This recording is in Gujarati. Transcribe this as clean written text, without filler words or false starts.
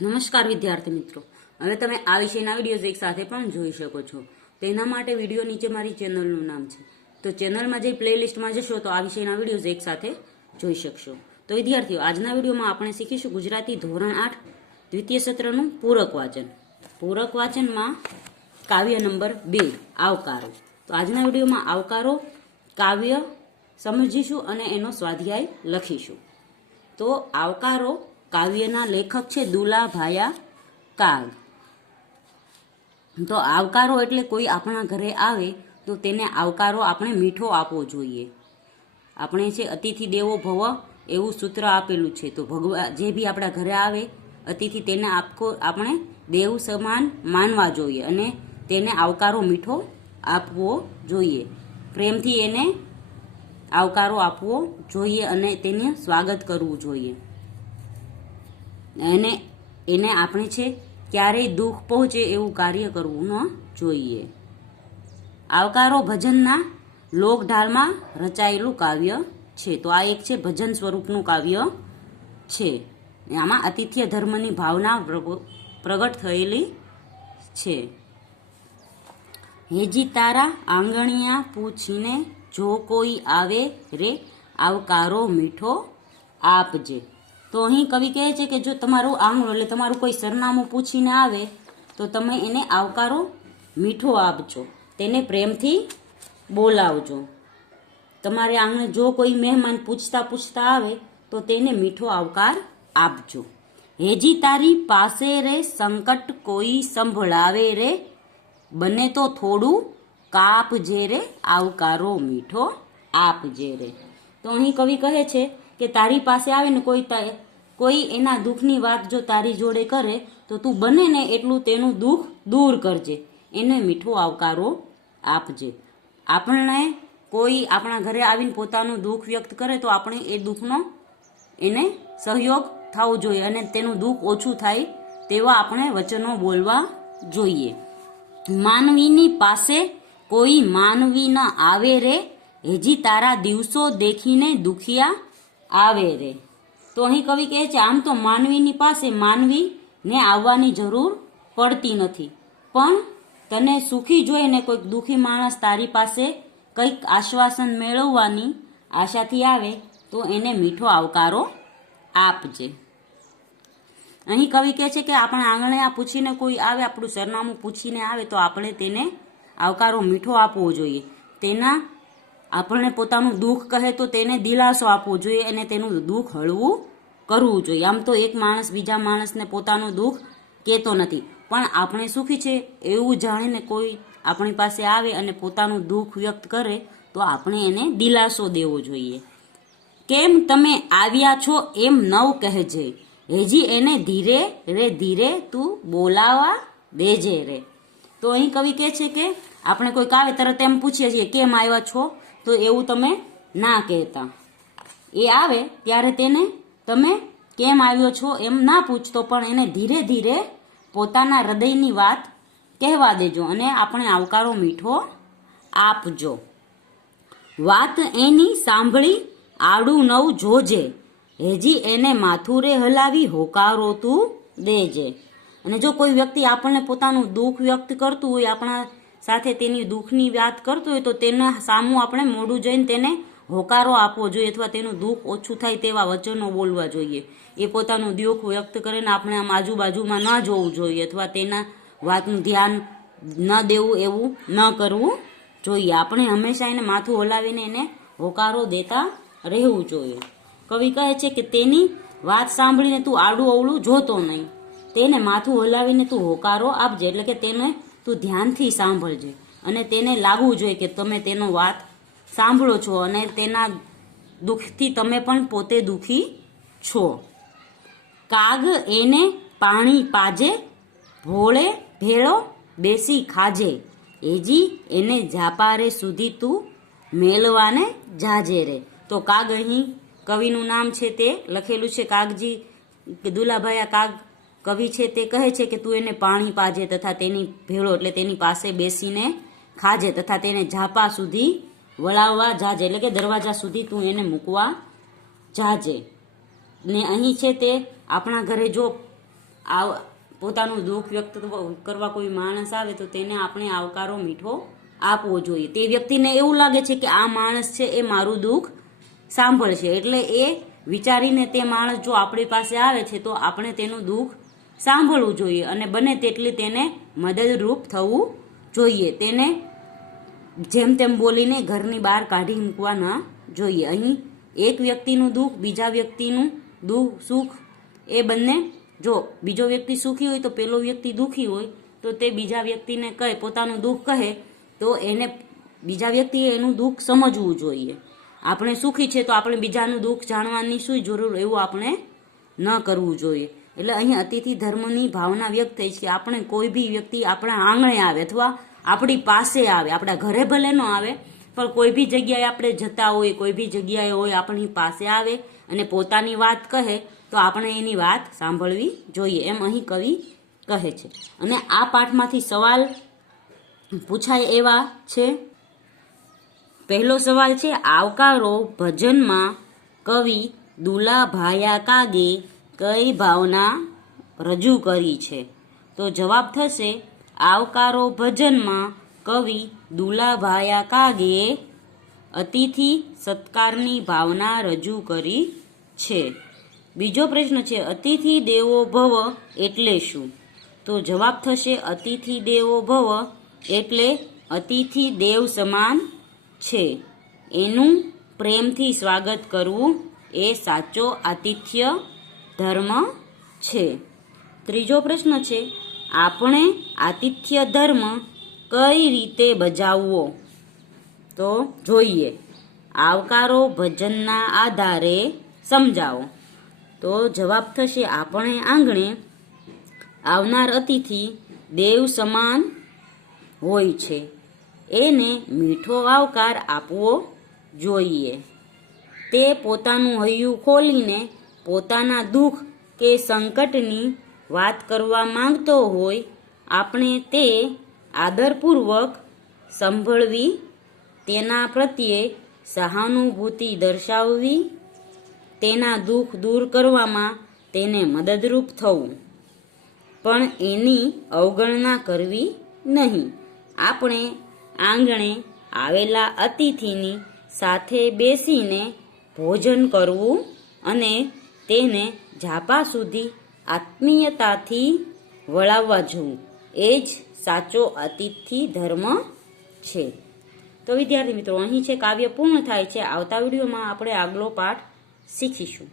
નમસ્કાર વિદ્યાર્થી મિત્રો, હવે તમે આ વિષયના વિડીયોઝ એક સાથે પણ જોઈ શકો છો. તેના માટે વિડીયો નીચે મારી ચેનલનું નામ છે, તો ચેનલમાં જઈ પ્લેલિસ્ટમાં જશો તો આ વિષયના વિડીયોઝ એક સાથે જોઈ શકશો. તો વિદ્યાર્થીઓ, આજના વિડીયોમાં આપણે શીખીશું ગુજરાતી ધોરણ 8 દ્વિતીય સત્રનું પૂરક વાચન. પૂરક વાચનમાં કાવ્ય નંબર 2 આવકારો. તો આજના વિડીયોમાં આવકારો કાવ્ય સમજીશું અને એનો સ્વાધ્યાય લખીશું. તો આવકારો કાવ્યના લેખક છે દુલાભાયા કાગ. તો આવકારો એટલે કોઈ આપણા ઘરે આવે તો તેને આવકારો આપણે મીઠો આપવો જોઈએ. આપણે છે અતિથિ દેવો ભવ એવું સૂત્ર આપેલું છે. તો ભગવાન જે બી આપણા ઘરે આવે અતિથિ તેને આપણે દેવ સમાન માનવા જોઈએ અને તેને આવકારો મીઠો આપવો જોઈએ. પ્રેમથી એને આવકારો આપવો જોઈએ અને તેને સ્વાગત કરવું જોઈએ. એને આપણે છે ક્યારેય દુઃખ પહોંચે એવું કાર્ય કરવું ન જોઈએ. આવકારો ભજનના લોકઢાલમાં રચાયેલું કાવ્ય છે. તો આ એક છે ભજન સ્વરૂપનું કાવ્ય છે. આમાં આતિથ્ય ધર્મની ભાવના પ્રગટ થયેલી છે. હેજી તારા આંગણિયા પૂછીને જો કોઈ આવે રે આવકારો મીઠો આપજે. તો અહીં કવિ કહે છે કે જો તમારું આંગણું એટલે તમારું કોઈ સરનામું પૂછીને આવે તો તમે એને આવકારો મીઠો આપજો, તેને પ્રેમથી બોલાવજો. તમારે આંગણે જો કોઈ મહેમાન પૂછતા આવે તો તેને મીઠો આવકાર આપજો. હેજી તારી પાસે રે સંકટ કોઈ સંભળાવે રે બને તો થોડું કાપજે રે આવકારો મીઠો આપજે રે. તો અહીં કવિ કહે છે કે તારી પાસે આવે ને કોઈ એના દુઃખની વાત જો તારી જોડે કરે તો તું બને ને એટલું તેનું દુઃખ દૂર કરજે, એને મીઠો આવકારો આપજે. આપણને કોઈ આપણા ઘરે આવીને પોતાનું દુઃખ વ્યક્ત કરે તો આપણે એ દુઃખનો એને સહયોગ થવો જોઈએ અને તેનું દુઃખ ઓછું થાય તેવા આપણે વચનો બોલવા જોઈએ. માનવીની પાસે કોઈ માનવી ન આવે રે હેજી તારા દિવસો દેખીને દુખિયા આવે રે. તો અહીં કવિ કહે છે આમ તો માનવીની પાસે માનવીને આવવાની જરૂર પડતી નથી, પણ તને સુખી જોઈને કોઈક દુઃખી માણસ તારી પાસે કંઈક આશ્વાસન મેળવવાની આશાથી આવે તો એને મીઠો આવકારો આપજે. અહીં કવિ કહે છે કે આપણે આંગણે પૂછીને કોઈ આવે, આપણું સરનામું પૂછીને આવે તો આપણે તેને આવકારો મીઠો આપવો જોઈએ. તેના આપણને પોતાનું દુઃખ કહે તો તેને દિલાસો આપવો જોઈએ અને તેનું દુઃખ હળવું કરવું જોઈએ. આમ તો એક માણસ બીજા માણસને પોતાનું દુઃખ કહેતો નથી, પણ આપણે સુખી છે એવું જાણીને કોઈ આપણી પાસે આવે અને પોતાનું દુઃખ વ્યક્ત કરે તો આપણે એને દિલાસો દેવો જોઈએ. કેમ તમે આવ્યા છો એમ નવ કહેજે હેજી એને ધીરે રે ધીરે તું બોલાવા દેજે રે. તો અહીં કવિ કહે છે કે આપણે કોઈક આવે તરત એમ પૂછીએ છીએ કેમ આવ્યા છો, તો એવું તમે ના કહેતા. એ આવે ત્યારે તેને તમે કેમ આવ્યો છો એમ ના પૂછતો, પણ એને ધીરે ધીરે પોતાના હૃદયની વાત કહેવા દેજો અને આપણે આવકારો મીઠો આપજો. વાત એની સાંભળી આડું નવ જોજે હેજી એને માથું રે હલાવી હોકારો તું દેજે. અને જો કોઈ વ્યક્તિ આપણને પોતાનું દુઃખ વ્યક્ત કરતું હોય, આપણા સાથે તેની દુઃખની વાત કરતું હોય તો તેના સામું આપણે મોઢું જોઈને તેને હોકારો આપવો જોઈએ અથવા તેનું દુઃખ ઓછું થાય તેવા વચનો બોલવા જોઈએ. એ પોતાનું દુઃખ વ્યક્ત કરીને આપણે આમ આજુબાજુમાં ન જોવું જોઈએ અથવા તેના વાતનું ધ્યાન ન દેવું, એવું ન કરવું જોઈએ. આપણે હંમેશા એને માથું હલાવીને એને હોકારો દેતા રહેવું જોઈએ. કવિ કહે છે કે તેની વાત સાંભળીને તું આડું અવળું જોતો નહીં, તેને માથું હલાવીને તું હોકારો આપજે, એટલે કે તેને તું ધ્યાનથી સાંભળજે અને તેને લાગવું જોઈએ કે તમે તેનો વાત સાંભળો છો અને તેના દુઃખથી તમે પણ પોતે દુઃખી છો. કાગ એને પાણી પાજે ભોળે ભેળો બેસી ખાજે હેજી એને ઝાપારે સુધી તું મેલવાને જાજે રે. તો કાગ અહીં કવિનું નામ છે તે લખેલું છે. કાગજી દુલાભાયા કાગ કવિ છે તે કહે છે કે તું એને પાણી પાજે તથા તેની ભેળો એટલે તેની પાસે બેસીને ખાજે તથા તેને ઝાપા સુધી વળાવવા જાજે, એટલે કે દરવાજા સુધી તું એને મૂકવા જાજે. ને અહીં છે તે આપણા ઘરે જો પોતાનું દુઃખ વ્યક્ત કરવા કોઈ માણસ આવે તો તેને આપણે આવકારો મીઠો આપવો જોઈએ. તે વ્યક્તિને એવું લાગે છે કે આ માણસ છે એ મારું દુઃખ સાંભળશે, એટલે એ વિચારીને તે માણસ જો આપણી પાસે આવે છે તો આપણે તેનું દુઃખ સાંભળવું જોઈએ અને બને તેટલી તેને મદદરૂપ થવું જોઈએ. તેને જેમ તેમ બોલીને ઘરની બહાર કાઢી મૂકવા ન જોઈએ. અહીં એક વ્યક્તિનું દુઃખ, બીજા વ્યક્તિનું સુખ, એ બંને, જો બીજો વ્યક્તિ સુખી હોય તો પેલો વ્યક્તિ દુઃખી હોય તો તે બીજા વ્યક્તિને કહે, પોતાનું દુઃખ કહે તો એને બીજા વ્યક્તિએ એનું દુઃખ સમજવું જોઈએ. આપણે સુખી છે તો આપણે બીજાનું દુઃખ જાણવાની શું જરૂર, એવું આપણે ન કરવું જોઈએ. એટલે અહીં અતિથિ ધર્મની ભાવના વ્યક્ત થઈ છે કે આપણે કોઈ બી વ્યક્તિ આપણા આંગણે આવે અથવા આપણી પાસે આવે, આપણા ઘરે ભલે ન આવે પણ કોઈ બી જગ્યાએ આપણે જતા હોય, કોઈ બી જગ્યાએ હોય, આપણી પાસે આવે અને પોતાની વાત કહે તો આપણે એની વાત સાંભળવી જોઈએ, એમ અહીં કવિ કહે છે. અને આ પાઠમાંથી સવાલ પૂછાય એવા છે. પહેલો સવાલ છે, આવકારો ભજનમાં કવિ દુલાભાયા કાગે કઈ ભાવના રજૂ કરી છે? તો જવાબ થશે, આવકારો ભજનમાં કવિ દુલાભાયા કાગે અતિથિ સત્કારની ભાવના રજૂ કરી છે. બીજો પ્રશ્ન છે, અતિથિ દેવો ભવ એટલે શું? તો જવાબ થશે, અતિથિ દેવો ભવ એટલે અતિથિ દેવ સમાન છે, એનું પ્રેમથી સ્વાગત કરવું એ સાચો આતિથ્ય ધર્મ છે. ત્રીજો પ્રશ્ન છે, આપણે આતિથ્ય ધર્મ કઈ રીતે બજાવવો? તો જોઈએ, આવકારો ભજનના આધારે સમજાવો. તો જવાબ થશે, આપણે આંગણે આવનાર અતિથિ દેવ સમાન હોય છે, એને મીઠો આવકાર આપવો જોઈએ. તે પોતાનું હૈયું ખોલીને પોતાના દુઃખ કે સંકટની વાત કરવા માંગતો હોય, આપણે તે આદરપૂર્વક સંભળવી, તેના પ્રત્યે સહાનુભૂતિ દર્શાવવી, તેના દુઃખ દૂર કરવામાં તેને મદદરૂપ થવું, પણ એની અવગણના કરવી નહીં. આપણે આંગણે આવેલા અતિથિની સાથે બેસીને ભોજન કરવું અને તેને ઝાપા સુધી આત્મીયતાથી વળાવવા જોવું, એ જ સાચો અતિથિ ધર્મ છે. તો વિદ્યાર્થી મિત્રો, અહીં છે કાવ્ય પૂર્ણ થાય છે. આવતા વિડીયોમાં આપણે આગલો પાઠ શીખીશું.